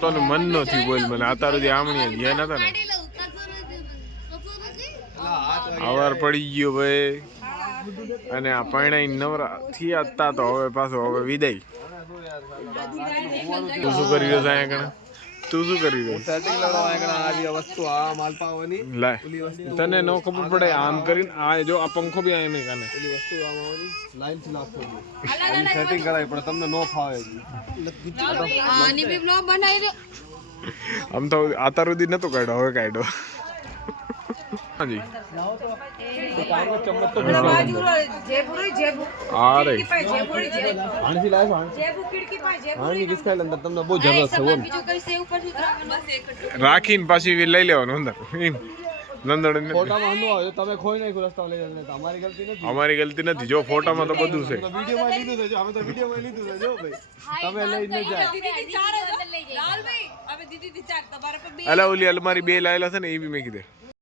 તો મન નથી બોલ મને અત્યારે જે આમણી ગયા નતા ને આવાર પડી ગયો ભાઈ અને આ પરણાઈ નવરા થયા હતા તો હવે પાછો હવે વિદાય તું શું કરી રહ્યો છે અહીંયા તું શું કરી રહ્યો સેટિંગ લડવા આ વસ્તુ આ માલપાવાની લાય તને નો ખબર પડે આમ કરીને આ જો આ પંખો બી આયા મેં કાને પેલી વસ્તુ આમ આવવાની લાઈન થી લાગતો આની સેટિંગ કરાવી પણ તમને નો ફાવે આની બી બ્લોગ બનાવી દે આમ તો આતાર સુધી નતો કાઢ્યો હવે કાઢ્યો હાજી રાખીને પાછી લઈ લેવાનું અંદર તમે ખોઈ નાખ્યું રસ્તા લઈ જને અમારી ગલતી નથી અમારી ગલતી નથી જો ફોટામાં તો બધું છે વિડીયોમાં લીધું છે અમે તો વિડીયોમાં લીધું છે જો ભાઈ તમે લઈ ન જાય અલા ઓલી અલમારી બે લાયેલા છે ને એ બી મેં કીધે